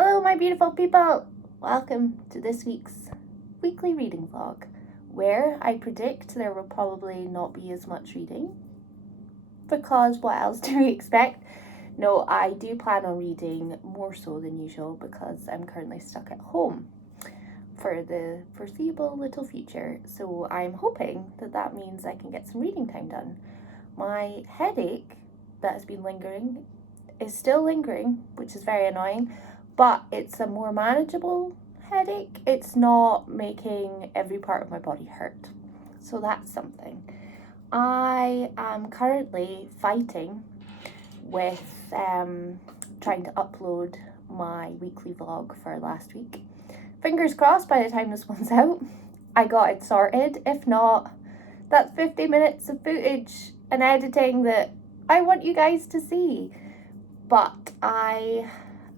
Hello my beautiful people! Welcome to this week's weekly reading vlog, where I predict there will probably not be as much reading, because what else do we expect? No, I do plan on reading more so than usual because I'm currently stuck at home for the foreseeable little future, so I'm hoping that means I can get some reading time done. My headache that has been lingering is still lingering, which is very annoying, but it's a more manageable headache. It's not making every part of my body hurt, so that's something. I am currently fighting with trying to upload my weekly vlog for last week. Fingers crossed by the time this one's out, I got it sorted. If not, that's 50 minutes of footage and editing that I want you guys to see. But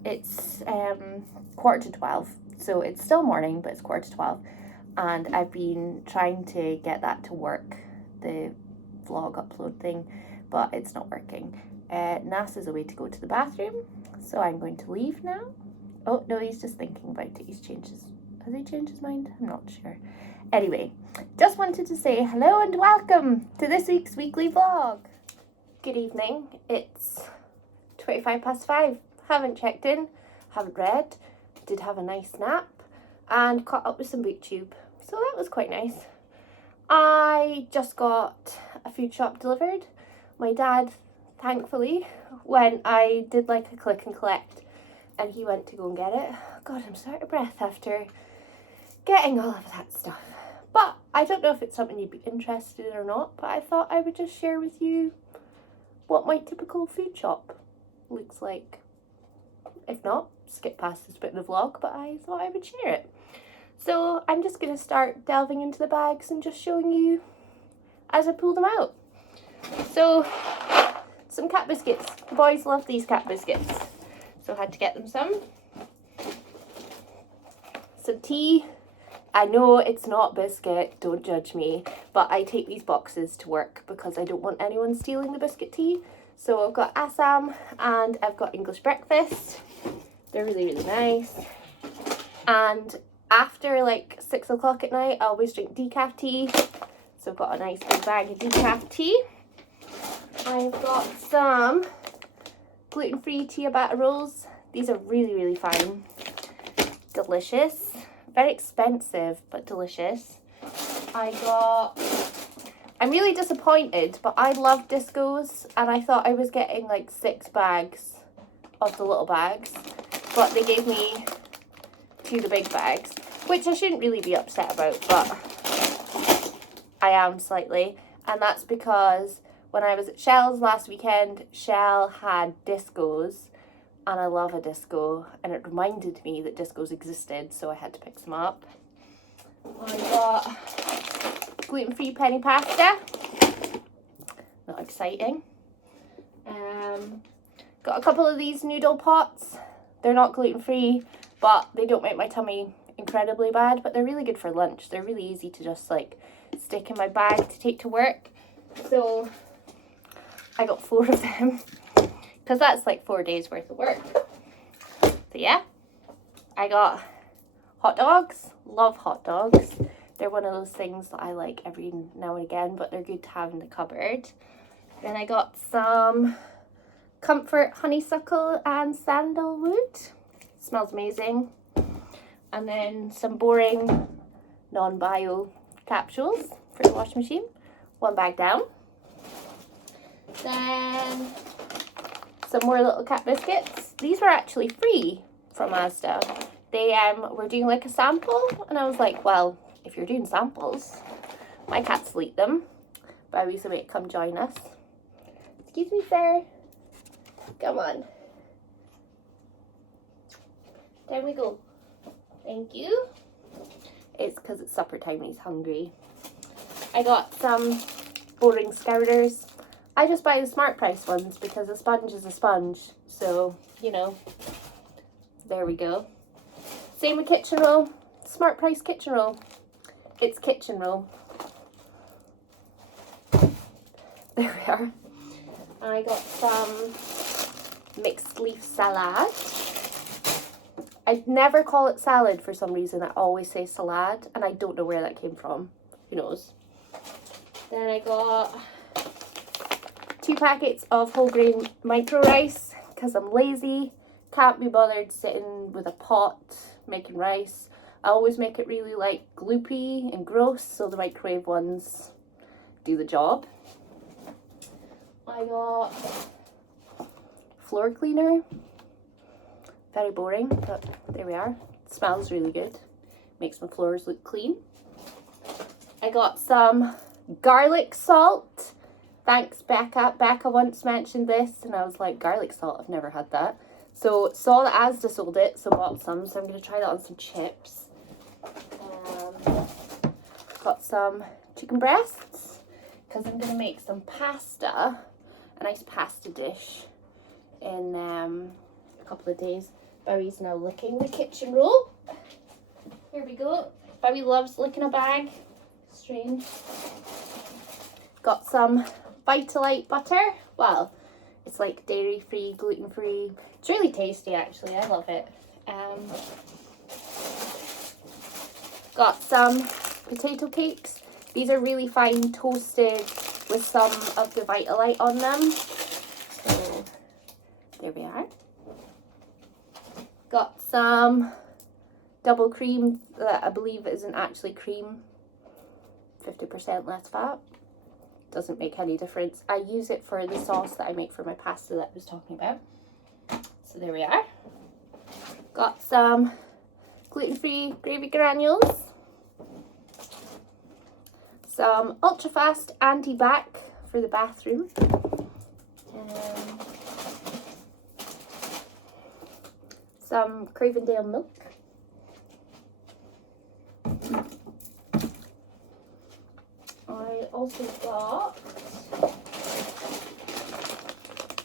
it's 11:45, so it's still morning, but it's 11:45, and I've been trying to get that to work, the vlog upload thing, but it's not working. Nas is away to go to the bathroom, so I'm going to leave now. Oh no, he's just thinking about it. Has he changed his mind? I'm not sure. Anyway, just wanted to say hello and welcome to this week's weekly vlog. Good evening. It's 5:25. Haven't checked in, haven't read, did have a nice nap, and caught up with some booktube, so that was quite nice. I just got a food shop delivered. My dad, thankfully, when I did like a click and collect, and he went to go and get it. God, I'm so out of breath after getting all of that stuff. But I don't know if it's something you'd be interested in or not, but I thought I would just share with you what my typical food shop looks like. If not, skip past this bit of the vlog, but I thought I would share it. So I'm just going to start delving into the bags and just showing you as I pull them out. So, some cat biscuits. The boys love these cat biscuits, so I had to get them some. Some tea. I know it's not biscuit, don't judge me, but I take these boxes to work because I don't want anyone stealing the biscuit tea. So I've got Assam and I've got English breakfast. They're really, really nice. And after like 6 o'clock at night, I always drink decaf tea. So I've got a nice big bag of decaf tea. I've got some gluten-free ciabatta rolls. These are really, really fine. Delicious. Very expensive, but delicious. I'm really disappointed, but I love discos, and I thought I was getting like 6 bags of the little bags, but they gave me 2 of the big bags, which I shouldn't really be upset about, but I am slightly, and that's because when I was at Shell's last weekend, Shell had discos, and I love a disco, and it reminded me that discos existed, so I had to pick some up. I got gluten-free penny pasta. Not exciting. Got a couple of these noodle pots. They're not gluten-free, but they don't make my tummy incredibly bad, but they're really good for lunch. They're really easy to just like stick in my bag to take to work. So I got 4 of them because that's like 4 days worth of work. So yeah, I got hot dogs. Love hot dogs. They're one of those things that I like every now and again, but they're good to have in the cupboard. Then I got some Comfort honeysuckle and sandalwood. Smells amazing. And then some boring non-bio capsules for the washing machine. 1 bag down. Then some more little cat biscuits. These were actually free from Asda. They were doing like a sample, and I was like, well, if you're doing samples, my cats will eat them. But I was like, come join us. Excuse me, sir. Come on. There we go. Thank you. It's because it's supper time and he's hungry. I got some boring scourders. I just buy the Smart Price ones because a sponge is a sponge. So, you know, there we go. Same with kitchen roll. Smart Price kitchen roll. It's kitchen roll. There we are. I got some mixed leaf salad. I never call it salad for some reason. I always say salad, and I don't know where that came from. Who knows? Then I got 2 packets of whole grain micro rice because I'm lazy. Can't be bothered sitting with a pot making rice. I always make it really like gloopy and gross, so the microwave ones do the job. I got floor cleaner. Very boring, but there we are. It smells really good. Makes my floors look clean. I got some garlic salt. Thanks, Becca. Becca once mentioned this, and I was like, garlic salt? I've never had that. So, saw that Asda sold it, so bought some. So, I'm going to try that on some chips. Got some chicken breasts, because I'm going to make some pasta. A nice pasta dish in a couple of days. Bowie's now licking the kitchen roll. Here we go. Bowie loves licking a bag. Strange. Got some Vitalite butter. Well, it's like dairy-free, gluten-free. It's really tasty, actually. I love it. Got some potato cakes. These are really fine, toasted with some of the Vitalite on them. So, there we are. Got some double cream that I believe isn't actually cream. 50% less fat. Doesn't make any difference. I use it for the sauce that I make for my pasta that I was talking about. So there we are. Got some gluten-free gravy granules. Some ultra-fast anti-bac for the bathroom. Some Cravendale milk. I also got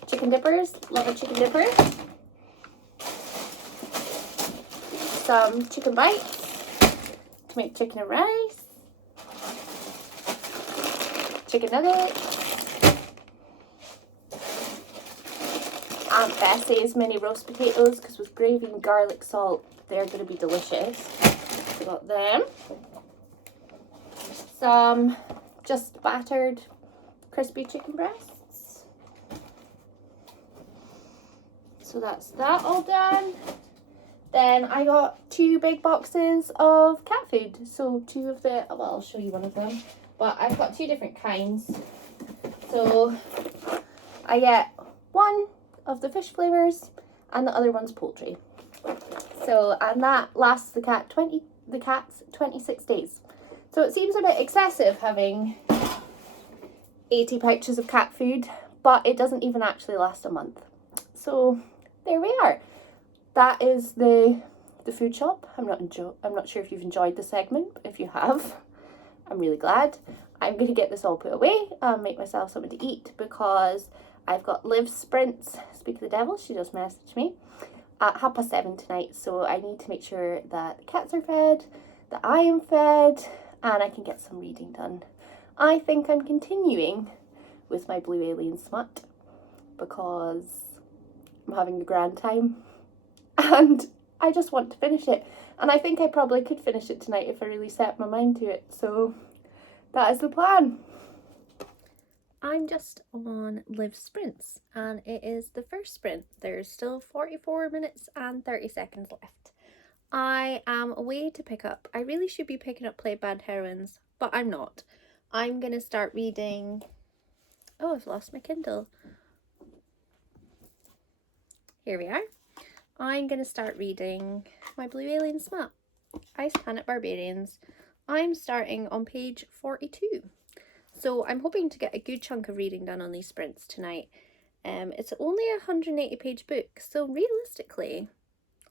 chicken dippers. Love a chicken dipper. Some chicken bites to make chicken and rice. Chicken nuggets. Aunt Bessie's mini roast potatoes, because with gravy and garlic salt, they're going to be delicious. So got them. Some just battered crispy chicken breasts. So that's that all done. Then I got 2 big boxes of cat food. So 2 of the, well, I'll show you one of them. But I've got 2 different kinds. So I get one of the fish flavors and the other one's poultry. So, and that lasts the cat's 26 days. So it seems a bit excessive having 80 pouches of cat food, but it doesn't even actually last a month. So there we are. That is the food shop. I'm not sure if you've enjoyed the segment, but if you have, I'm really glad. I'm going to get this all put away and make myself something to eat, because I've got Liv's sprints, speak of the devil, she just messaged me, at 7:30 tonight, so I need to make sure that the cats are fed, that I am fed, and I can get some reading done. I think I'm continuing with my Blue Alien smut, because I'm having a grand time, and I just want to finish it, and I think I probably could finish it tonight if I really set my mind to it, so that is the plan. I'm just on Live Sprints, and it is the first sprint. There's still 44 minutes and 30 seconds left. I am away to pick up. I really should be picking up Plain Bad Heroines, but I'm not. I'm going to start reading... Oh, I've lost my Kindle. Here we are. I'm going to start reading my Blue Alien smut, Ice Planet Barbarians. I'm starting on page 42. So I'm hoping to get a good chunk of reading done on these sprints tonight. It's only a 180 page book, so realistically,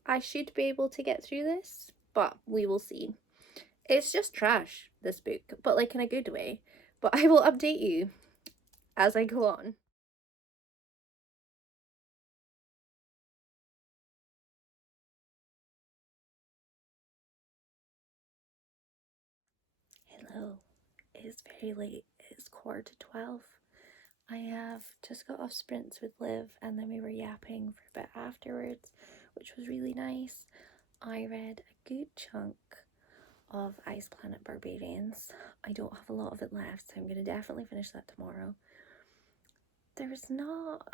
I should be able to get through this, but we will see. It's just trash, this book, but like in a good way. But I will update you as I go on. Hello, it is very late. It is 11:15. I have just got off sprints with Liv, and then we were yapping for a bit afterwards, which was really nice. I read a good chunk of Ice Planet Barbarians. I don't have a lot of it left, so I'm going to definitely finish that tomorrow. There's not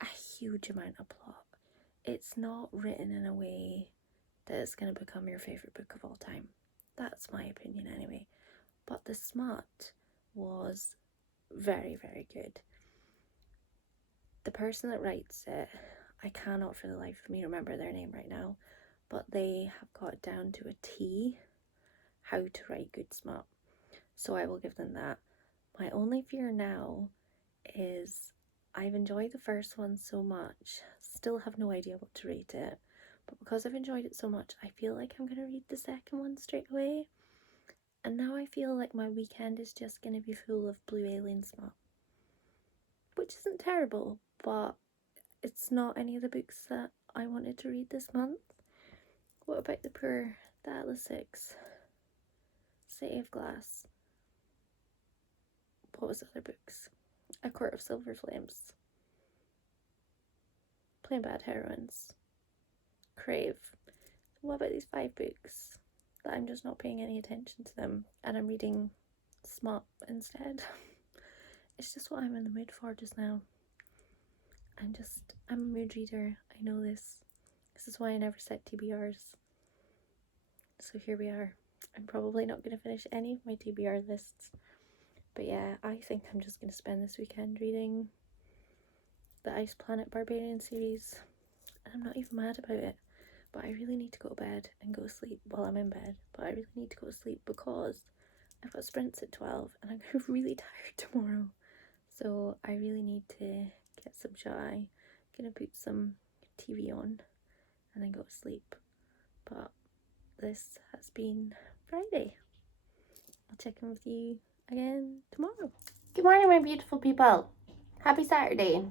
a huge amount of plot. It's not written in a way that it's going to become your favourite book of all time. That's my opinion anyway. But the smut was very, very good. The person that writes it, I cannot for the life of me remember their name right now, but they have got it down to a T how to write good smut. So I will give them that. My only fear now is I've enjoyed the first one so much, still have no idea what to rate it, but because I've enjoyed it so much, I feel like I'm going to read the second one straight away. And now I feel like my weekend is just going to be full of blue alien smut. Which isn't terrible, but it's not any of the books that I wanted to read this month. What about the Atlas 6? City of Glass. What was the other books? A Court of Silver Flames. Plain Bad Heroines. Crave. What about these 5 books that I'm just not paying any attention to them and I'm reading smut instead? It's just what I'm in the mood for just now. I'm a mood reader. I know this. This is why I never set TBRs. So here we are. I'm probably not going to finish any of my TBR lists. But yeah, I think I'm just going to spend this weekend reading the Ice Planet Barbarian series. And I'm not even mad about it. But I really need to go to bed and go to sleep while I'm in bed. But I really need to go to sleep because I've got sprints at 12 and I'm really tired tomorrow. So I really need to get some shut eye. I'm going to put some TV on and then go to sleep. But this has been Friday. I'll check in with you again tomorrow. Good morning, my beautiful people. Happy Saturday.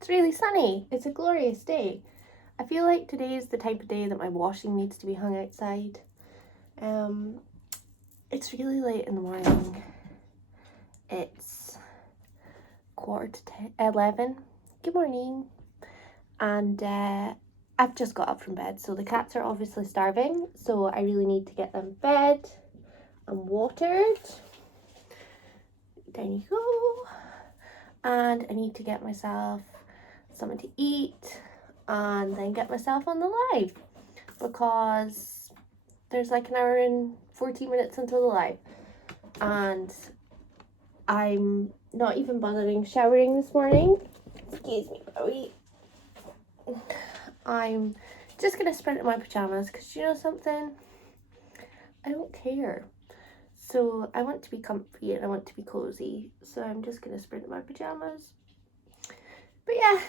It's really sunny. It's a glorious day. I feel like today is the type of day that my washing needs to be hung outside. It's really late in the morning. It's 11:15. Good morning. And I've just got up from bed, so the cats are obviously starving, so I really need to get them fed and watered. Down you go. And I need to get myself something to eat and then get myself on the live because there's like an hour and 14 minutes until the live and I'm not even bothering showering this morning. Excuse me, Chloe. I'm just gonna sprint in my pajamas because you know something? I don't care. So I want to be comfy and I want to be cozy. So I'm just gonna sprint in my pajamas. But yeah,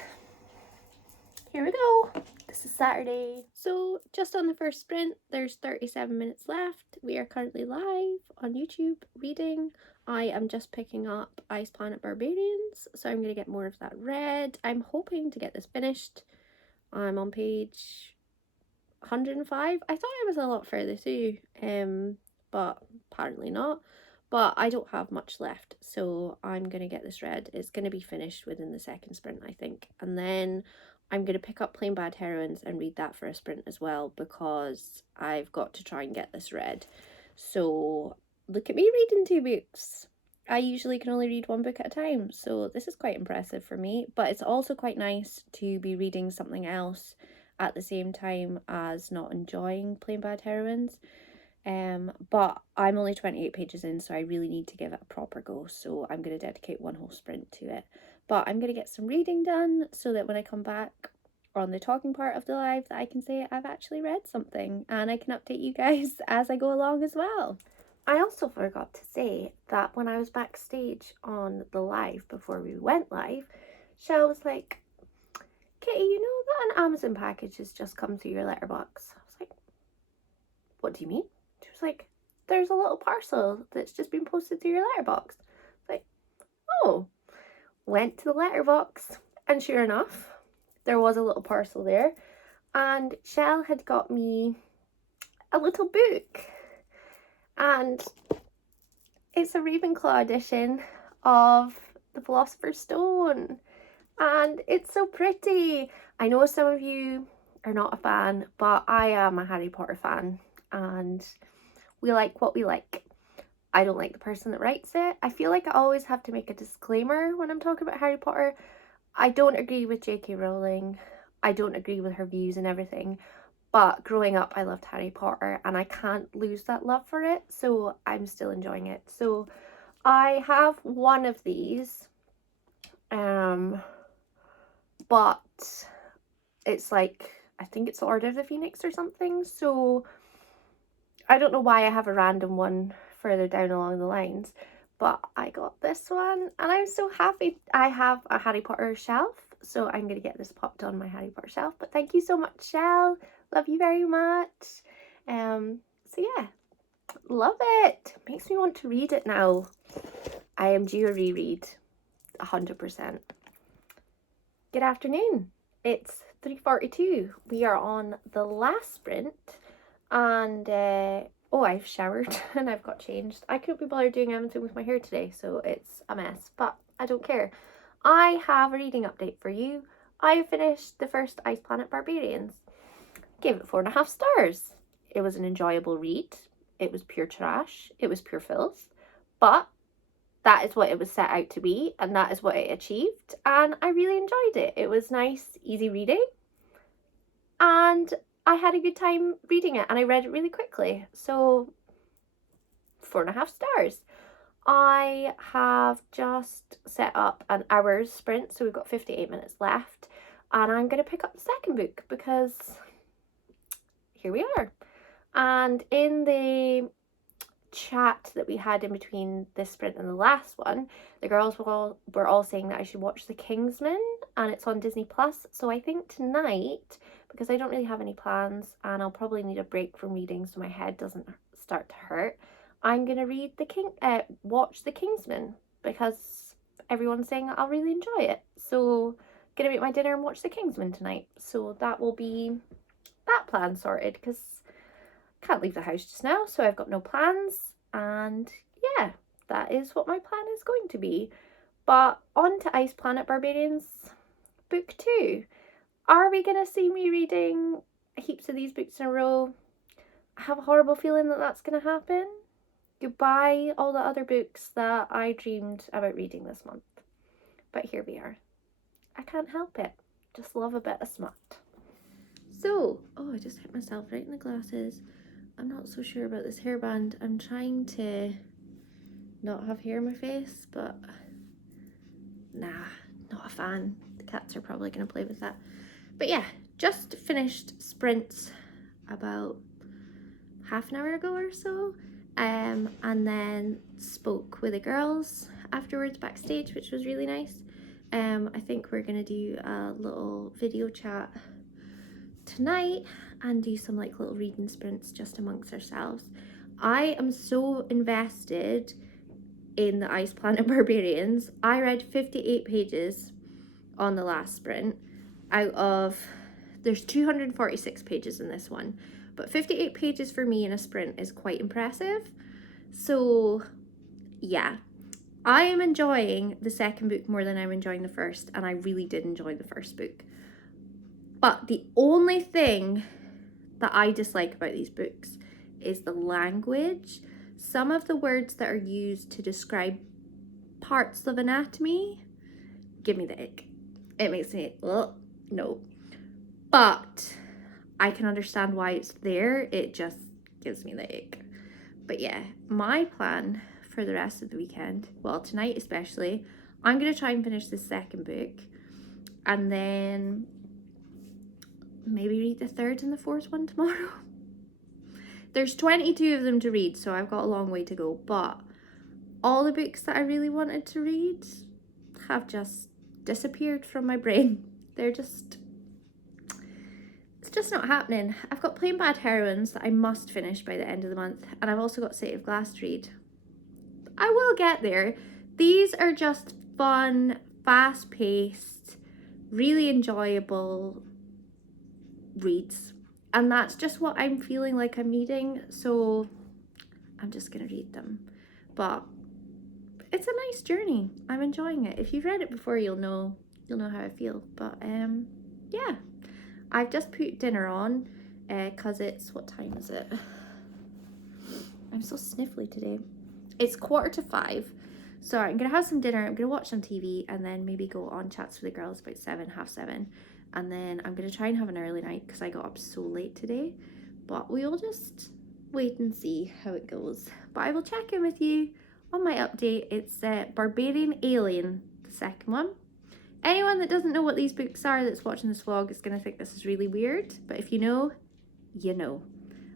here we go. This is Saturday. So just on the first sprint, there's 37 minutes left. We are currently live on YouTube reading. I am just picking up Ice Planet Barbarians, so I'm going to get more of that read. I'm hoping to get this finished. I'm on page 105. I thought I was a lot further through, but apparently not. But I don't have much left, so I'm going to get this read. It's going to be finished within the second sprint, I think. And then I'm going to pick up Plain Bad Heroines and read that for a sprint as well because I've got to try and get this read. So look at me reading 2 books. I usually can only read 1 book at a time, so this is quite impressive for me. But it's also quite nice to be reading something else at the same time as not enjoying Plain Bad Heroines. But I'm only 28 pages in, so I really need to give it a proper go. So I'm going to dedicate 1 whole sprint to it. But I'm going to get some reading done so that when I come back on the talking part of the live that I can say I've actually read something and I can update you guys as I go along as well. I also forgot to say that when I was backstage on the live before we went live, Shell was like, Kitty, you know that an Amazon package has just come through your letterbox? I was like, what do you mean? She was like, there's a little parcel that's just been posted through your letterbox. I was like, oh. Went to the letterbox and sure enough, there was a little parcel there. And Shell had got me a little book. And it's a Ravenclaw edition of The Philosopher's Stone. And it's so pretty. I know some of you are not a fan, but I am a Harry Potter fan, and we like what we like. I don't like the person that writes it. I feel like I always have to make a disclaimer when I'm talking about Harry Potter. I don't agree with J.K. Rowling. I don't agree with her views and everything. But growing up, I loved Harry Potter, and I can't lose that love for it, so I'm still enjoying it. So I have one of these, but it's like, I think it's the Order of the Phoenix or something, so I don't know why I have a random one further down along the lines, but I got this one, and I'm so happy. I have a Harry Potter shelf, so I'm going to get this popped on my Harry Potter shelf, but thank you so much, Shell. Love you very much. So yeah, love it. Makes me want to read it now. I am due a reread, 100%. Good afternoon. It's 3:42. We are on the last sprint, and oh, I've showered and I've got changed. I couldn't be bothered doing anything with my hair today, so it's a mess, but I don't care. I have a reading update for you. I finished the first Ice Planet Barbarians. Gave it 4.5 stars. It was an enjoyable read. It was pure trash. It was pure filth. But that is what it was set out to be, and that is what it achieved, and I really enjoyed it. It was nice, easy reading, and I had a good time reading it, and I read it really quickly. So 4.5 stars. I have just set up an hour's sprint, so we've got 58 minutes left, and I'm going to pick up the second book because here we are. And in the chat that we had in between this sprint and the last one, the girls were all saying that I should watch The Kingsman, and it's on Disney Plus. So I think tonight, because I don't really have any plans and I'll probably need a break from reading so my head doesn't start to hurt, I'm gonna watch The Kingsman because everyone's saying that I'll really enjoy it. So gonna make my dinner and watch The Kingsman tonight. So that will be that plan sorted, because can't leave the house just now, so I've got no plans, and yeah, that is what my plan is going to be. But on to Ice Planet Barbarians book 2. Are we gonna see me reading heaps of these books in a row? I have a horrible feeling that that's gonna happen. Goodbye all the other books that I dreamed about reading this month. But here we are. I can't help it. Just love a bit of smut. So, oh, I just hit myself right in the glasses. I'm not so sure about this hairband. I'm trying to not have hair in my face, but nah, not a fan. The cats are probably going to play with that. But yeah, just finished sprints about half an hour ago or so, and then spoke with the girls afterwards backstage, which was really nice. I think we're going to do a little video chat tonight and do some like little reading sprints just amongst ourselves. I am so invested in the Ice Planet Barbarians. I read 58 pages on the last sprint out of, there's 246 pages in this one, but 58 pages for me in a sprint is quite impressive. So yeah, I am enjoying the second book more than I'm enjoying the first, and I really did enjoy the first book. But the only thing that I dislike about these books is the language. Some of the words that are used to describe parts of anatomy give me the ick. It makes me, no. But I can understand why it's there. It just gives me the ick. But yeah, my plan for the rest of the weekend, well, tonight especially, I'm going to try and finish the second book, and then maybe read the third and the fourth one tomorrow. There's 22 of them to read, so I've got a long way to go, but all the books that I really wanted to read have just disappeared from my brain. It's just not happening. I've got Plain Bad Heroines that I must finish by the end of the month, and I've also got City of Glass to read. I will get there. These are just fun, fast-paced, really enjoyable reads, and that's just what I'm feeling like I'm needing, so I'm just gonna read them. But it's a nice journey. I'm enjoying it. If you've read it before, you'll know how I feel. But yeah, I've just put dinner on because it's, what time is it? I'm so sniffly today. It's 4:45. So I'm going to have some dinner, I'm going to watch some TV, and then maybe go on chats with the girls about 7, half 7. And then I'm going to try and have an early night because I got up so late today. But we'll just wait and see how it goes. But I will check in with you on my update. It's Barbarian Alien, the second one. Anyone that doesn't know what these books are that's watching this vlog is going to think this is really weird. But if you know, you know.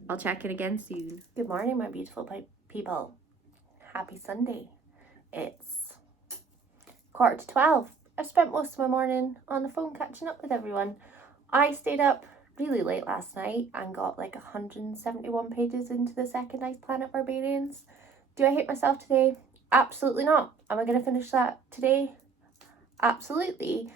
I'll check in again soon. Good morning, my beautiful people. Happy Sunday. It's 11:45. I've spent most of my morning on the phone catching up with everyone. I stayed up really late last night and got like 171 pages into the second Ice Planet Barbarians. Do I hate myself today? Absolutely not. Am I going to finish that today? Absolutely.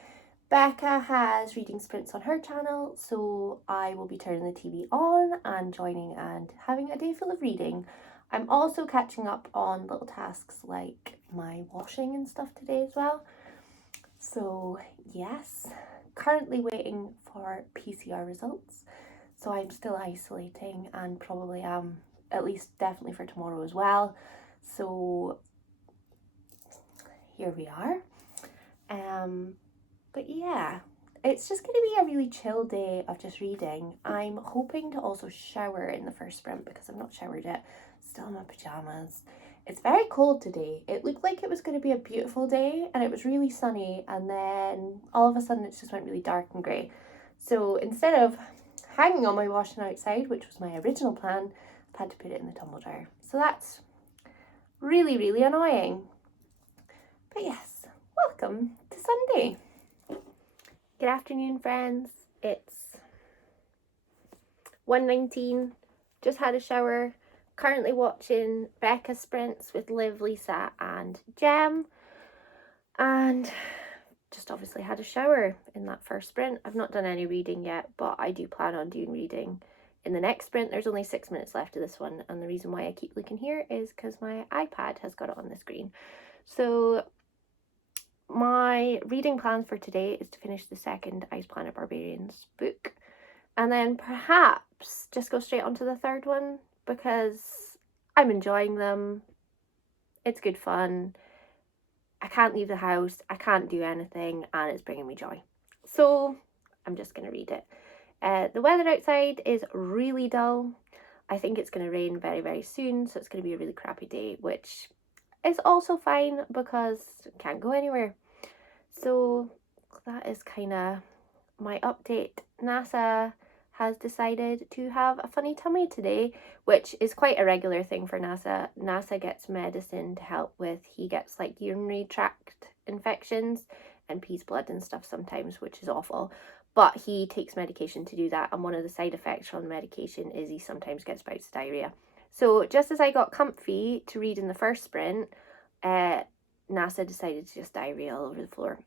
Becca has reading sprints on her channel, so I will be turning the TV on and joining and having a day full of reading. I'm also catching up on little tasks like my washing and stuff today as well. So yes, currently waiting for PCR results. So I'm still isolating and probably am, at least definitely for tomorrow as well. So here we are. But yeah, it's just going to be a really chill day of just reading. I'm hoping to also shower in the first sprint because I've not showered yet. Still in my pajamas. It's very cold today. It looked like it was going to be a beautiful day and it was really sunny, and then all of a sudden it just went really dark and grey. So instead of hanging on my washing outside, which was my original plan, I've had to put it in the tumble dryer. So that's really, really annoying. But yes, welcome to Sunday. Good afternoon, friends. It's 1:19. Just had a shower. Currently watching Becca sprints with Liv, Lisa and Jem. And just obviously had a shower in that first sprint. I've not done any reading yet, but I do plan on doing reading in the next sprint. There's only 6 minutes left of this one, and the reason why I keep looking here is because my iPad has got it on the screen. So my reading plan for today is to finish the second Ice Planet Barbarians book, and then perhaps just go straight onto the third one because I'm enjoying them. It's good fun. I can't leave the house, I can't do anything, and it's bringing me joy. So I'm just going to read it. The weather outside is really dull. I think it's going to rain very, very soon, so it's going to be a really crappy day, which is also fine because I can't go anywhere. So that is kind of my update. NASA has decided to have a funny tummy today, which is quite a regular thing for NASA. NASA gets medicine to help with, he gets like urinary tract infections and pees blood and stuff sometimes, which is awful. But he takes medication to do that, and one of the side effects from the medication is he sometimes gets bouts of diarrhea. So just as I got comfy to read in the first sprint, NASA decided to just diarrhea all over the floor.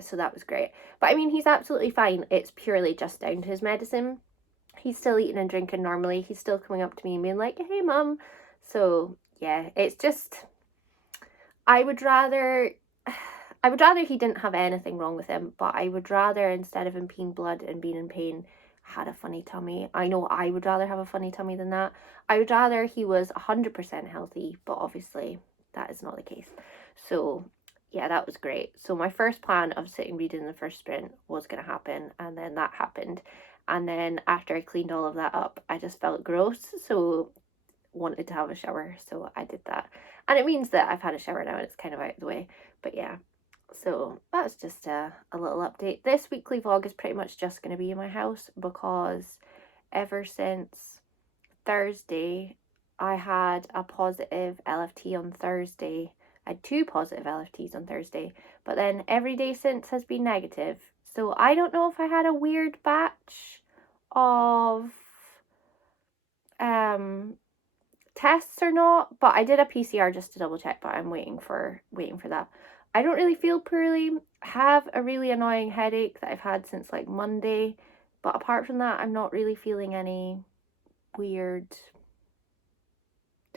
So that was great. But I mean, he's absolutely fine. It's purely just down to his medicine. He's still eating and drinking normally. He's still coming up to me and being like, hey, mum. So yeah, it's just, I would rather he didn't have anything wrong with him, but I would rather, instead of him peeing blood and being in pain, had a funny tummy. I know I would rather have a funny tummy than that. I would rather he was 100% healthy, but obviously that is not the case. So yeah, that was great. So my first plan of sitting reading the first sprint was going to happen, and then that happened. And then after I cleaned all of that up, I just felt gross, so wanted to have a shower, so I did that. And it means that I've had a shower now and it's kind of out of the way. But yeah, so that's just a little update. This weekly vlog is pretty much just going to be in my house because ever since Thursday, I had a positive LFT on Thursday. I had 2 positive LFTs on Thursday, but then every day since has been negative. So I don't know if I had a weird batch of tests or not, but I did a PCR just to double check, but I'm waiting for that. I don't really feel poorly. Have a really annoying headache that I've had since like Monday, but apart from that, I'm not really feeling any weird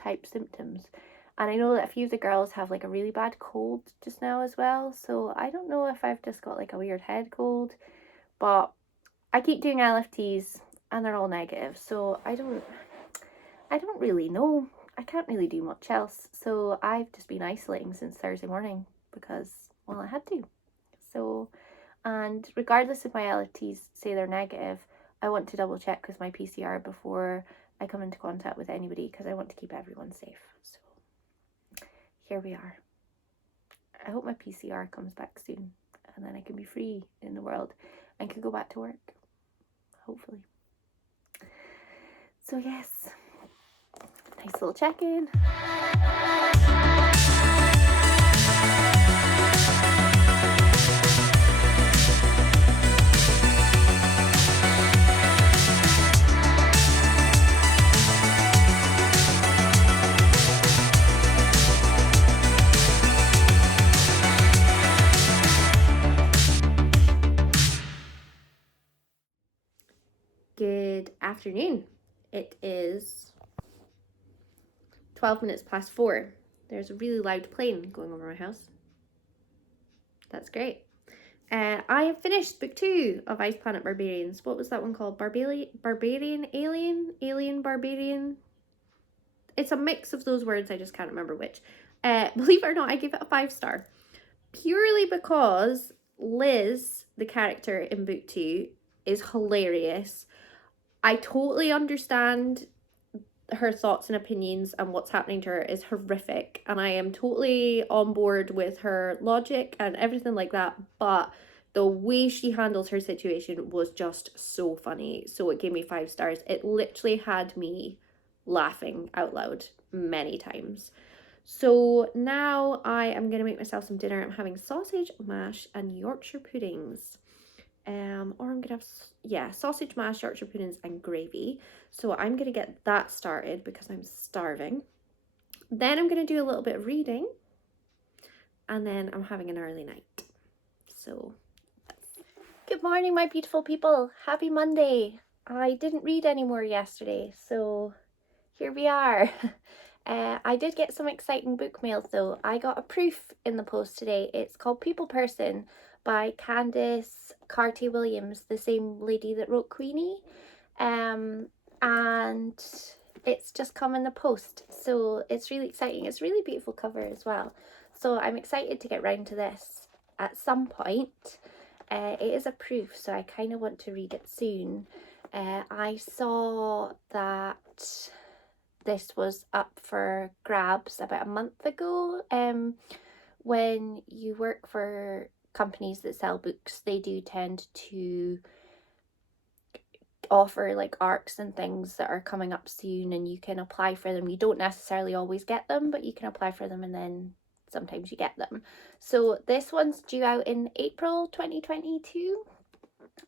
type symptoms. And I know that a few of the girls have like a really bad cold just now as well, so I don't know if I've just got like a weird head cold, but I keep doing LFTs and they're all negative, so I don't really know. I can't really do much else. So I've just been isolating since Thursday morning because, well, I had to. So, and regardless if my LFTs say they're negative, I want to double check with my PCR before I come into contact with anybody because I want to keep everyone safe. So here we are. I hope my PCR comes back soon and then I can be free in the world and can go back to work. Hopefully. So yes, nice little check-in. Good afternoon. It is 12 minutes past 4. There's a really loud plane going over my house. That's great. I have finished book 2 of Ice Planet Barbarians. What was that one called? Barbarian Alien? Alien Barbarian? It's a mix of those words, I just can't remember which. Believe it or not, I gave it a 5-star. Purely because Liz, the character in book 2, is hilarious. I totally understand her thoughts and opinions, and what's happening to her is horrific, and I am totally on board with her logic and everything like that, but the way she handles her situation was just so funny, so it gave me 5 stars. It literally had me laughing out loud many times. So now I am going to make myself some dinner. I'm having sausage, mash, and Yorkshire puddings. Or I'm gonna have, sausage mash, Yorkshire puddings, and gravy. So I'm gonna get that started because I'm starving. Then I'm gonna do a little bit of reading, and then I'm having an early night. So, good morning, my beautiful people. Happy Monday. I didn't read anymore yesterday, so here we are. I did get some exciting book mail though. I got a proof in the post today. It's called People Person by Candice Carty-Williams, the same lady that wrote Queenie. And it's just come in the post. So it's really exciting. It's a really beautiful cover as well. So I'm excited to get round to this at some point. It is a proof, so I kind of want to read it soon. I saw that this was up for grabs about a month ago. When you work for companies that sell books, they do tend to offer like ARCs and things that are coming up soon, and you can apply for them. You don't necessarily always get them, but you can apply for them and then sometimes you get them. So this one's due out in April 2022.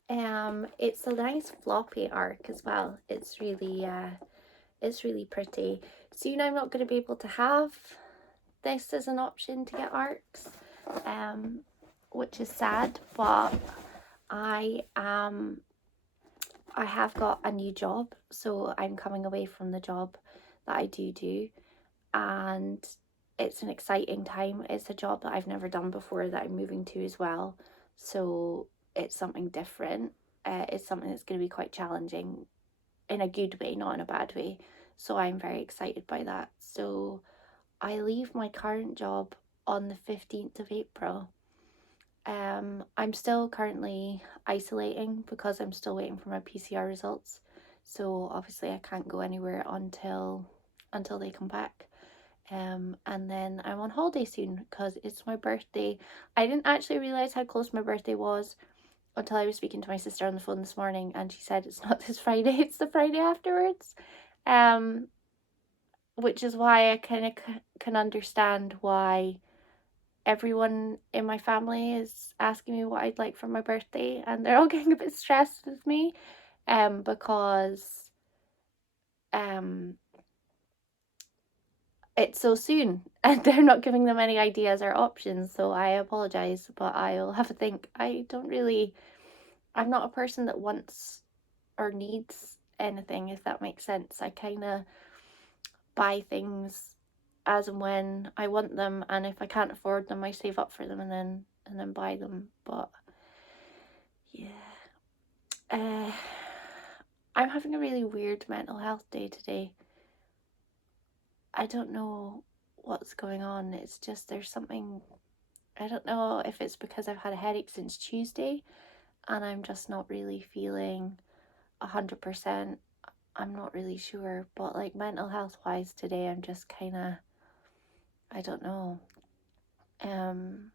It's a nice floppy ARC as well. It's really pretty. Soon I'm not going to be able to have this as an option to get ARCs, which is sad, but I have got a new job, so I'm coming away from the job that I do, and it's an exciting time. It's a job that I've never done before that I'm moving to as well, so it's something different. It's something that's going to be quite challenging in a good way, not in a bad way, so I'm very excited by that. So I leave my current job on the 15th of April. I'm still currently isolating because I'm still waiting for my PCR results. So obviously I can't go anywhere until they come back. And then I'm on holiday soon because it's my birthday. I didn't actually realise how close my birthday was until I was speaking to my sister on the phone this morning, and she said it's not this Friday, it's the Friday afterwards. Which is why I kind of can understand why everyone in my family is asking me what I'd like for my birthday, and they're all getting a bit stressed with me because it's so soon and they're not giving them any ideas or options, so I apologize, but I'll have a think. I'm not a person that wants or needs anything, if that makes sense. I kind of buy things as and when I want them, and if I can't afford them, I save up for them and then buy them. But yeah, I'm having a really weird mental health day today. I don't know what's going on. It's just there's something, I don't know if it's because I've had a headache since Tuesday and I'm just not really feeling 100%. I'm not really sure, but like mental health wise today, I'm just kind of, I don't know. Um,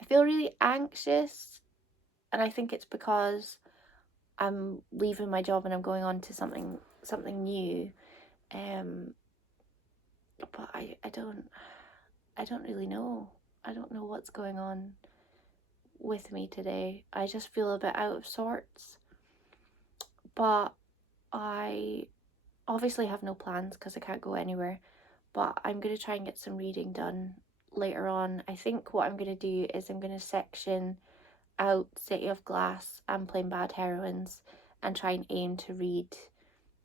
I feel really anxious, and I think it's because I'm leaving my job and I'm going on to something new. Um, but I don't really know. I don't know what's going on with me today. I just feel a bit out of sorts. But I obviously have no plans because I can't go anywhere. But I'm going to try and get some reading done later on. I think what I'm going to do is I'm going to section out City of Glass and Plain Bad Heroines and try and aim to read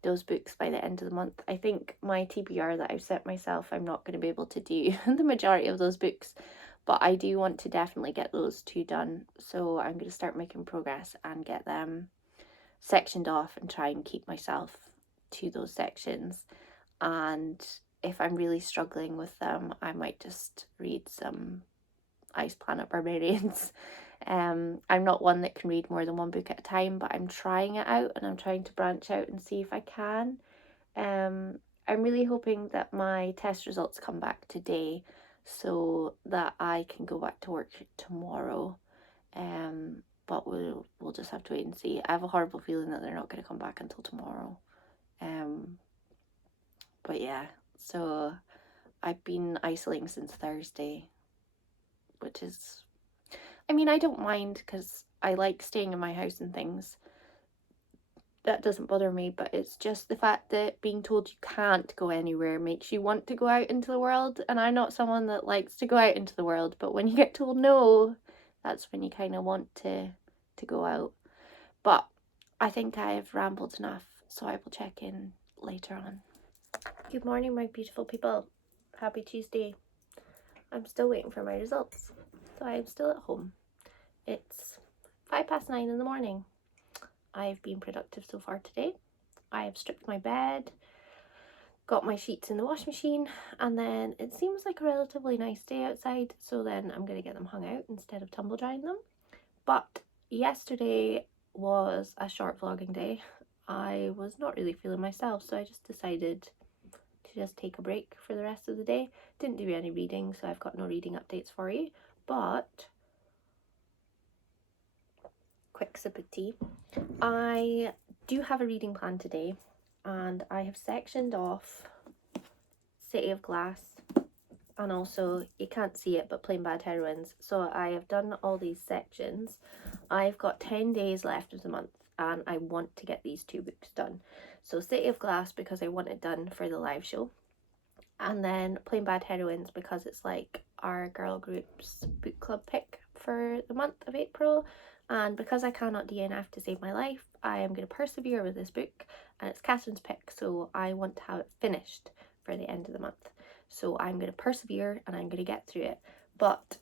those books by the end of the month. I think my TBR that I've set myself, I'm not going to be able to do the majority of those books, but I do want to definitely get those two done. So I'm going to start making progress and get them sectioned off and try and keep myself to those sections. And if I'm really struggling with them, I might just read some Ice Planet Barbarians. I'm not one that can read more than one book at a time, but I'm trying it out and I'm trying to branch out and see if I can. I'm really hoping that my test results come back today so that I can go back to work tomorrow. But we'll just have to wait and see. I have a horrible feeling that they're not going to come back until tomorrow. But yeah, so I've been isolating since Thursday, which is, I mean, I don't mind because I like staying in my house and things. That doesn't bother me, but it's just the fact that being told you can't go anywhere makes you want to go out into the world. And I'm not someone that likes to go out into the world, but when you get told no, that's when you kind of want to go out. But I think I have rambled enough, so I will check in later on. Good morning, my beautiful people. Happy Tuesday. I'm still waiting for my results, so I'm still at home. It's 9:05 in the morning. I've been productive so far today. I have stripped my bed, got my sheets in the washing machine, and then it seems like a relatively nice day outside, so then I'm going to get them hung out instead of tumble drying them. But yesterday was a short vlogging day. I was not really feeling myself, so I just decided to just take a break for the rest of the day. Didn't do any reading, so I've got no reading updates for you, but quick sip of tea. I do have a reading plan today, and I have sectioned off City of Glass and also, you can't see it, but Plain Bad Heroines. So I have done all these sections. I've got 10 days left of the month and I want to get these two books done. So City of Glass because I want it done for the live show, and then Plain Bad Heroines because it's like our girl group's book club pick for the month of April. And because I cannot DNF to save my life, I am going to persevere with this book, and it's Catherine's pick, so I want to have it finished for the end of the month. So I'm going to persevere and I'm going to get through it. But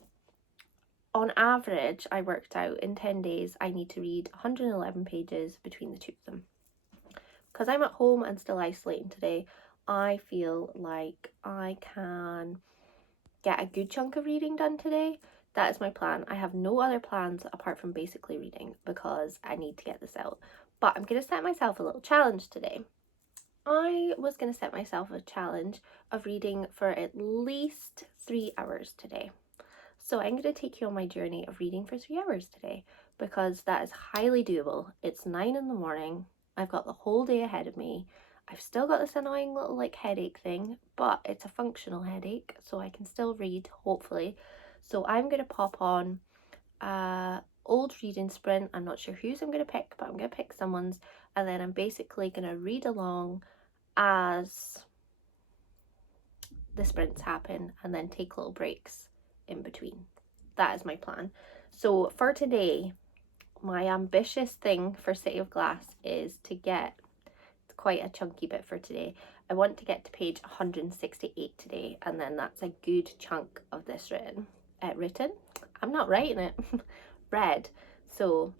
on average, I worked out in 10 days I need to read 111 pages between the two of them. Because I'm at home and still isolating today, I feel like I can get a good chunk of reading done today. That is my plan. I have no other plans apart from basically reading because I need to get this out. But I'm going to set myself a little challenge today. I was going to set myself a challenge of reading for at least 3 hours today. So I'm going to take you on my journey of reading for 3 hours today because that is highly doable. It's 9 in the morning. I've got the whole day ahead of me. I've still got this annoying little like headache thing, but it's a functional headache, so I can still read, hopefully. So I'm going to pop on old reading sprint. I'm not sure whose I'm going to pick, but I'm going to pick someone's, and then I'm basically going to read along as the sprints happen and then take little breaks in between. That is my plan. So for today, my ambitious thing for City of Glass is to get quite a chunky bit for today. I want to get to page 168 today, and then that's a good chunk of this written. I'm not writing it. Read. So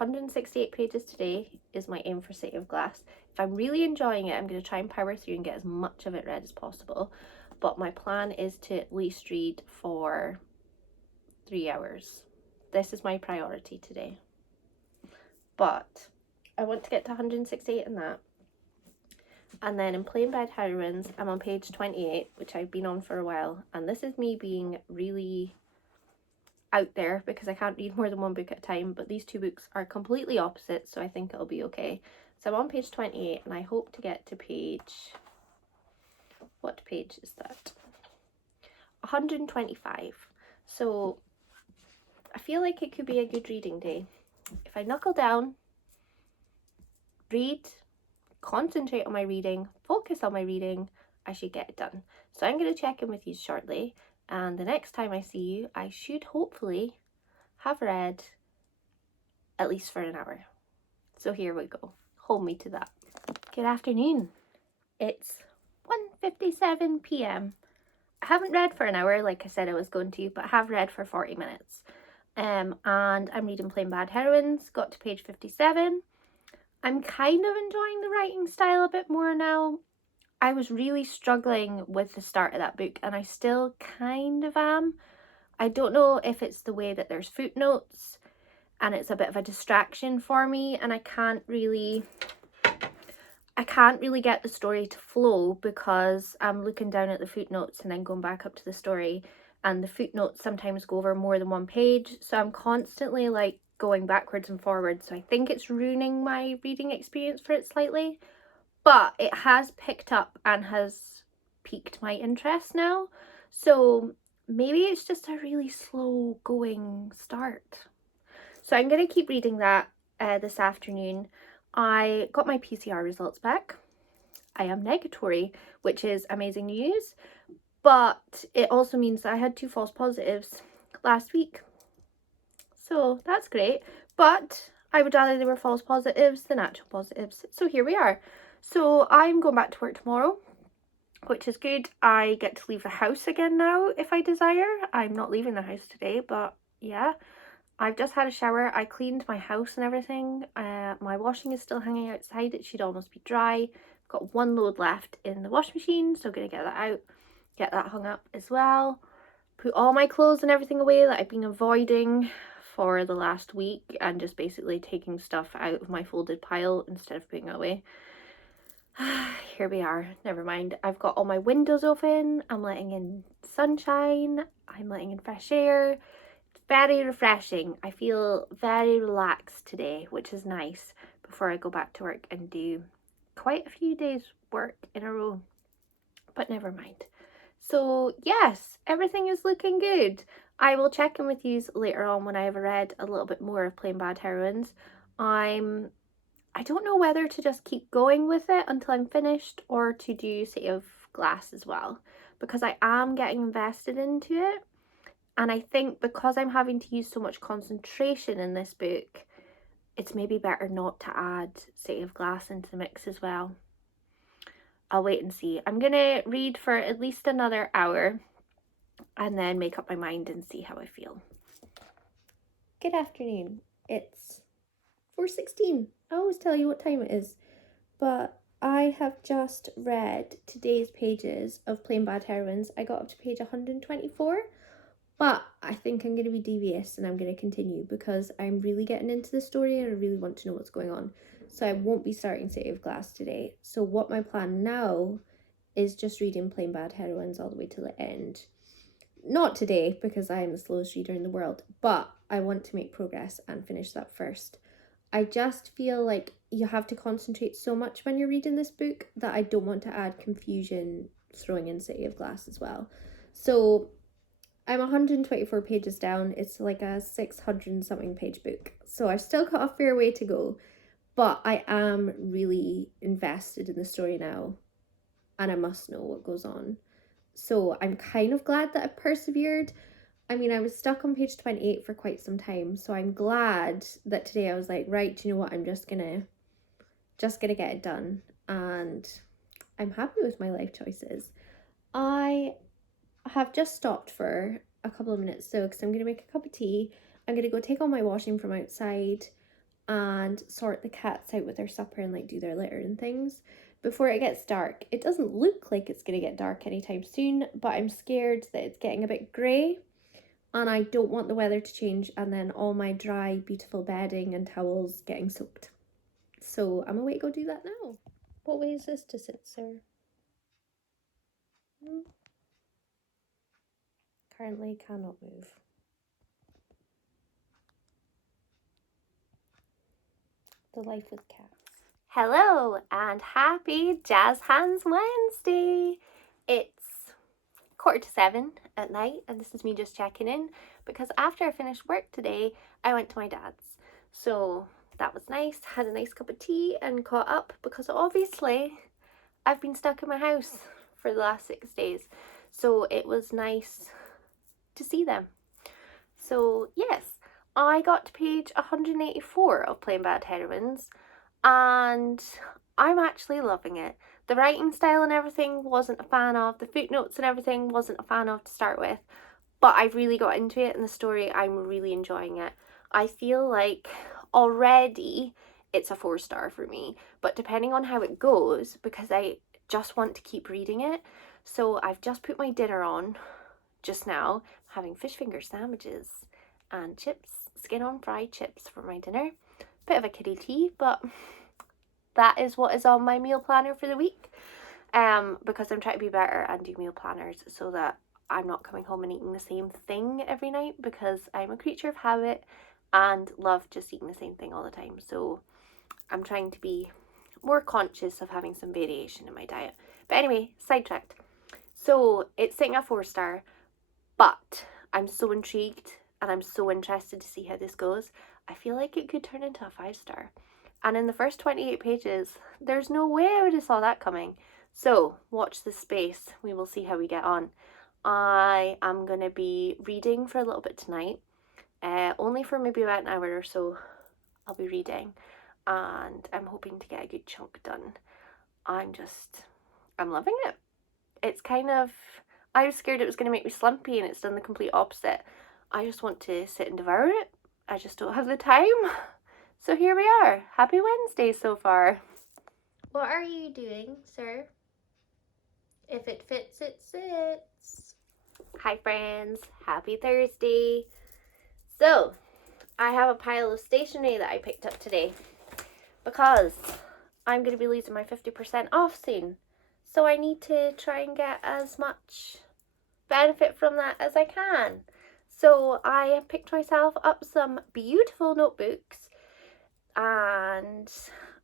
168 pages today is my aim for City of Glass. If I'm really enjoying it, I'm going to try and power through and get as much of it read as possible. But my plan is to at least read for 3 hours. This is my priority today. But I want to get to 168 in that. And then in Plain Bad Heroines, I'm on page 28, which I've been on for a while. And this is me being really out there because I can't read more than one book at a time, but these two books are completely opposite, so I think it'll be okay. So I'm on page 28 and I hope to get to page, what page is that? 125. So I feel like it could be a good reading day. If I knuckle down, read, concentrate on my reading, focus on my reading, I should get it done. So I'm going to check in with you shortly, and the next time I see you, I should hopefully have read at least for an hour. So here we go. Hold me to that. Good afternoon. It's 1:57 p.m. I haven't read for an hour like I said I was going to, but I have read for 40 minutes. And I'm reading Plain Bad Heroines, got to page 57. I'm kind of enjoying the writing style a bit more now. I was really struggling with the start of that book, and I still kind of am. I don't know if it's the way that there's footnotes and it's a bit of a distraction for me, and I can't really get the story to flow because I'm looking down at the footnotes and then going back up to the story, and the footnotes sometimes go over more than one page, so I'm constantly like going backwards and forwards, so I think it's ruining my reading experience for it slightly. But it has picked up and has piqued my interest now, so maybe it's just a really slow going start. So I'm going to keep reading that this afternoon. I got my PCR results back. I am negatory, which is amazing news, but it also means that I had 2 false positives last week. So that's great, but I would rather they were false positives than actual positives. So here we are. So I'm going back to work tomorrow, which is good. I get to leave the house again now if I desire. I'm not leaving the house today, but yeah. I've just had a shower. I cleaned my house and everything. My washing is still hanging outside. It should almost be dry. Got 1 load left in the washing machine, so I'm going to get that out, get that hung up as well. Put all my clothes and everything away that I've been avoiding for the last week and just basically taking stuff out of my folded pile instead of putting it away. Here we are. Never mind. I've got all my windows open. I'm letting in sunshine. I'm letting in fresh air. It's very refreshing. I feel very relaxed today, which is nice before I go back to work and do quite a few days work in a row. But never mind. So yes, everything is looking good. I will check in with you later on when I have read a little bit more of Plain Bad Heroines. I don't know whether to just keep going with it until I'm finished or to do City of Glass as well, because I am getting invested into it, and I think because I'm having to use so much concentration in this book, it's maybe better not to add City of Glass into the mix as well. I'll wait and see. I'm gonna read for at least another hour and then make up my mind and see how I feel. Good afternoon. It's 4:16. I always tell you what time it is, but I have just read today's pages of Plain Bad Heroines. I got up to page 124, but I think I'm going to be devious and I'm going to continue because I'm really getting into the story and I really want to know what's going on. So I won't be starting City of Glass today. So what my plan now is just reading Plain Bad Heroines all the way to the end. Not today because I am the slowest reader in the world, but I want to make progress and finish that first. I just feel like you have to concentrate so much when you're reading this book that I don't want to add confusion throwing in City of Glass as well. So I'm 124 pages down. It's like a 600 something page book. So I've still got a fair way to go, but I am really invested in the story now and I must know what goes on. So I'm kind of glad that I persevered. I mean, I was stuck on page 28 for quite some time, so I'm glad that today I was like, right, do you know what, I'm just gonna get it done, and I'm happy with my life choices. I have just stopped for a couple of minutes though, because I'm gonna make a cup of tea. I'm gonna go take all my washing from outside, and sort the cats out with their supper and like do their litter and things before it gets dark. It doesn't look like it's going to get dark anytime soon, but I'm scared that it's getting a bit grey and I don't want the weather to change and then all my dry, beautiful bedding and towels getting soaked. So I'm away to go do that now. What way is this to sit, sir? Currently cannot move. The life with cats. Hello and happy Jazz Hands Wednesday. It's 6:45 at night and this is me just checking in because after I finished work today I went to my dad's. So that was nice, had a nice cup of tea and caught up because obviously I've been stuck in my house for the last 6 days. So it was nice to see them. So yes, I got to page 184 of Plain Bad Heroines and I'm actually loving it. The writing style and everything wasn't a fan of, the footnotes and everything wasn't a fan of to start with, but I've really got into it and the story, I'm really enjoying it. I feel like already it's a 4-star for me, but depending on how it goes, because I just want to keep reading it, so I've just put my dinner on just now, having fish finger sandwiches and chips, skin on fried chips for my dinner. Bit of a kiddie tea, but that is what is on my meal planner for the week, because I'm trying to be better and do meal planners so that I'm not coming home and eating the same thing every night, because I'm a creature of habit and love just eating the same thing all the time. So I'm trying to be more conscious of having some variation in my diet. But anyway, sidetracked. So it's sitting a 4-star, but I'm so intrigued and I'm so interested to see how this goes. I feel like it could turn into a 5-star. And in the first 28 pages, there's no way I would have saw that coming. So watch this space. We will see how we get on. I am going to be reading for a little bit tonight. Only for maybe about an hour or so I'll be reading. And I'm hoping to get a good chunk done. I'm loving it. It's kind of, I was scared it was going to make me slumpy and it's done the complete opposite. I just want to sit and devour it. I just don't have the time. So here we are. Happy Wednesday so far. What are you doing, sir? If it fits, it sits. Hi friends, happy Thursday. So, I have a pile of stationery that I picked up today because I'm going to be losing my 50% off soon. So I need to try and get as much benefit from that as I can. So I have picked myself up some beautiful notebooks and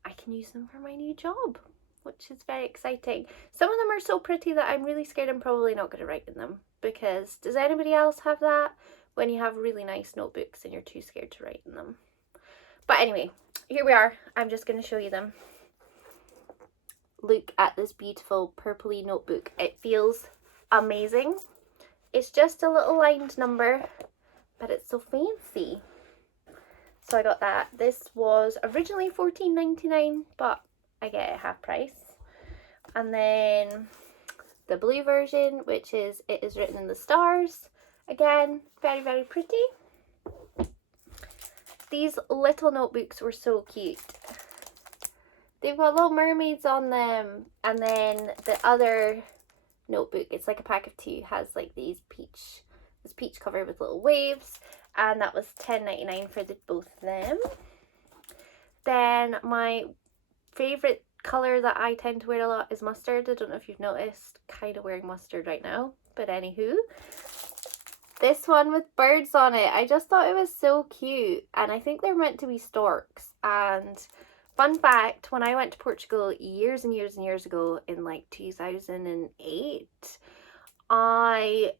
I can use them for my new job, which is very exciting. Some of them are so pretty that I'm really scared I'm probably not going to write in them, because does anybody else have that when you have really nice notebooks and you're too scared to write in them? But anyway, here we are. I'm just going to show you them. Look at this beautiful purpley notebook. It feels amazing. It's just a little lined number, but it's so fancy. So I got that. This was originally $14.99, but I get it at half price. And then the blue version, which is It Is Written in the Stars. Again, very, very pretty. These little notebooks were so cute. They've got little mermaids on them, and then the other notebook, it's like a pack of 2, has like this peach cover with little waves, and that was $10.99 for both of them. Then my favourite colour that I tend to wear a lot is mustard. I don't know if you've noticed, kind of wearing mustard right now, but anywho. This one with birds on it, I just thought it was so cute, and I think they're meant to be storks. And fun fact, when I went to Portugal years and years and years ago in like 2008, I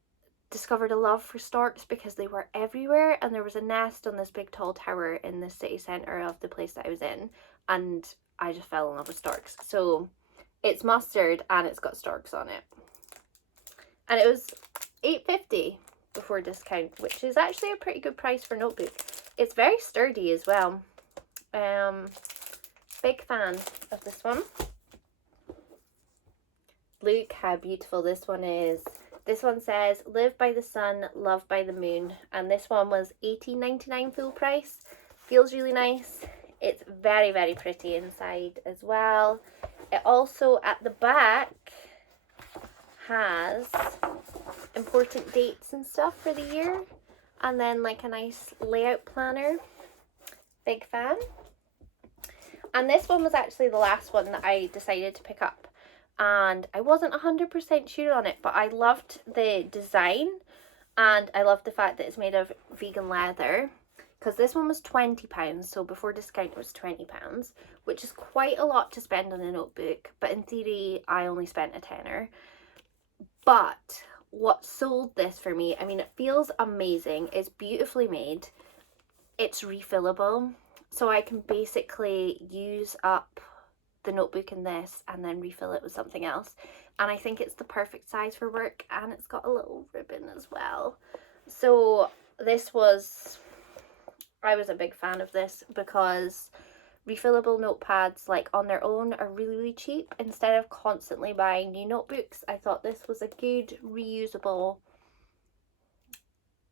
discovered a love for storks because they were everywhere, and there was a nest on this big tall tower in the city centre of the place that I was in, and I just fell in love with storks. So it's mustard and it's got storks on it, and it was $8.50 before discount, which is actually a pretty good price for notebook. It's very sturdy as well. Big fan of this one. Look how beautiful this one is. This one says, live by the sun, love by the moon. And this one was $18.99 full price. Feels really nice. It's very, very pretty inside as well. It also, at the back, has important dates and stuff for the year. And then like a nice layout planner. Big fan. And this one was actually the last one that I decided to pick up. And I wasn't 100% sure on it, but I loved the design. And I loved the fact that it's made of vegan leather. Because this one was £20, so before discount it was £20, which is quite a lot to spend on a notebook. But in theory, I only spent a tenner. But what sold this for me, I mean, it feels amazing. It's beautifully made. It's refillable. So I can basically use up the notebook in this and then refill it with something else. And I think it's the perfect size for work, and it's got a little ribbon as well. So this was, I was a big fan of this because refillable notepads, like on their own, are really, really cheap. Instead of constantly buying new notebooks, I thought this was a good reusable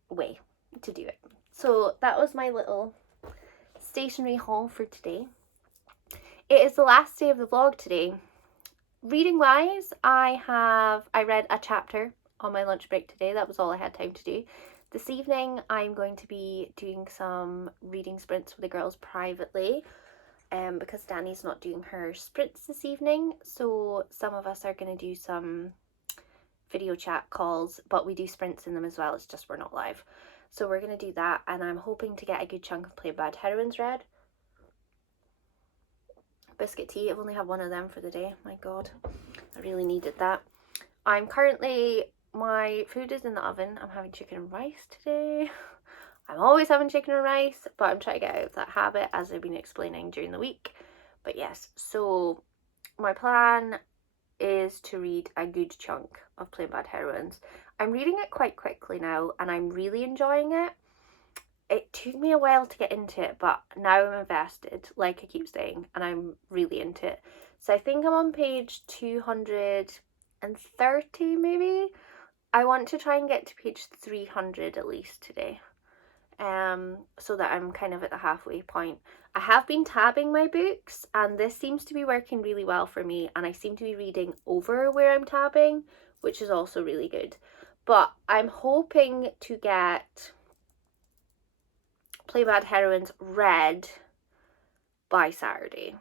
way to do it. So that was my little stationery haul for today. It is the last day of the vlog today. Reading wise, I read a chapter on my lunch break today. That was all I had time to do. This evening I'm going to be doing some reading sprints with the girls privately, because Danny's not doing her sprints this evening, so some of us are going to do some video chat calls, but we do sprints in them as well. It's just we're not live. So we're going to do that, and I'm hoping to get a good chunk of Plain Bad Heroines read. Biscuit tea, I've only had one of them for the day. My god, I really needed that. I'm currently, my food is in the oven. I'm having chicken and rice today. I'm always having chicken and rice, but I'm trying to get out of that habit, as I've been explaining during the week. But yes, so my plan is to read a good chunk of Plain Bad Heroines. I'm reading it quite quickly now, and I'm really enjoying it. It took me a while to get into it, but now I'm invested, like I keep saying, and I'm really into it. So I think I'm on page 230 maybe. I want to try and get to page 300 at least today, so that I'm kind of at the halfway point. I have been tabbing my books, and this seems to be working really well for me, and I seem to be reading over where I'm tabbing, which is also really good. But I'm hoping to get Plain Bad Heroines read by Saturday.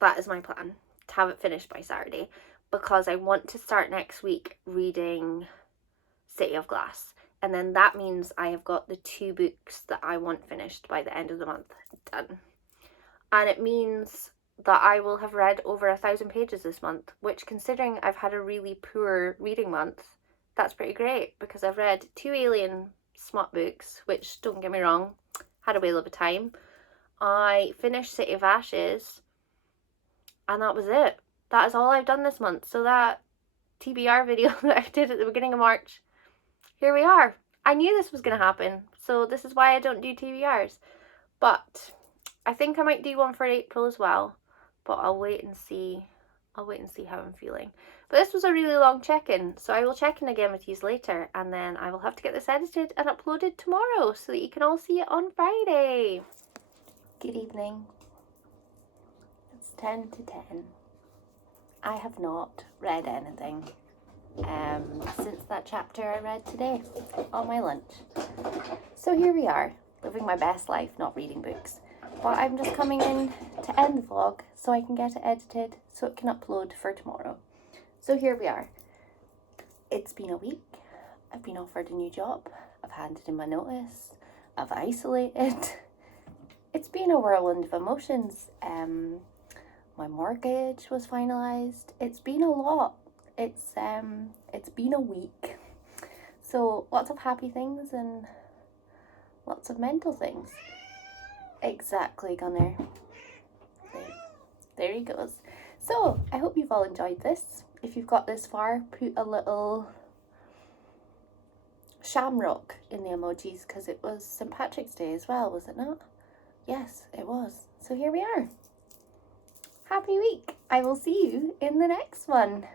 That is my plan, to have it finished by Saturday, because I want to start next week reading City of Glass, and then that means I have got the 2 books that I want finished by the end of the month done, and it means that I will have read over 1,000 pages this month, which, considering I've had a really poor reading month, that's pretty great, because I've read 2 alien smut books, which, don't get me wrong, had a whale of a time. I finished City of Ashes, and that was it. That is all I've done this month. So that TBR video that I did at the beginning of March, here we are. I knew this was going to happen, so this is why I don't do TBRs. But I think I might do one for April as well, but I'll wait and see. I'll wait and see how I'm feeling. But this was a really long check-in, so I will check in again with you later, and then I will have to get this edited and uploaded tomorrow so that you can all see it on Friday. Good evening. It's 10 to 10. I have not read anything since that chapter I read today on my lunch. So here we are, living my best life, not reading books. But I'm just coming in to end the vlog so I can get it edited so it can upload for tomorrow. So here we are. It's been a week. I've been offered a new job. I've handed in my notice. I've isolated. It's been a whirlwind of emotions. My mortgage was finalised. It's been a lot. It's been a week. So lots of happy things and lots of mental things. Exactly, Gunner. There he goes. So I hope you've all enjoyed this. If you've got this far, put a little shamrock in the emojis, because it was St. Patrick's Day as well, was it not? Yes, it was. So here we are. Happy week. I will see you in the next one.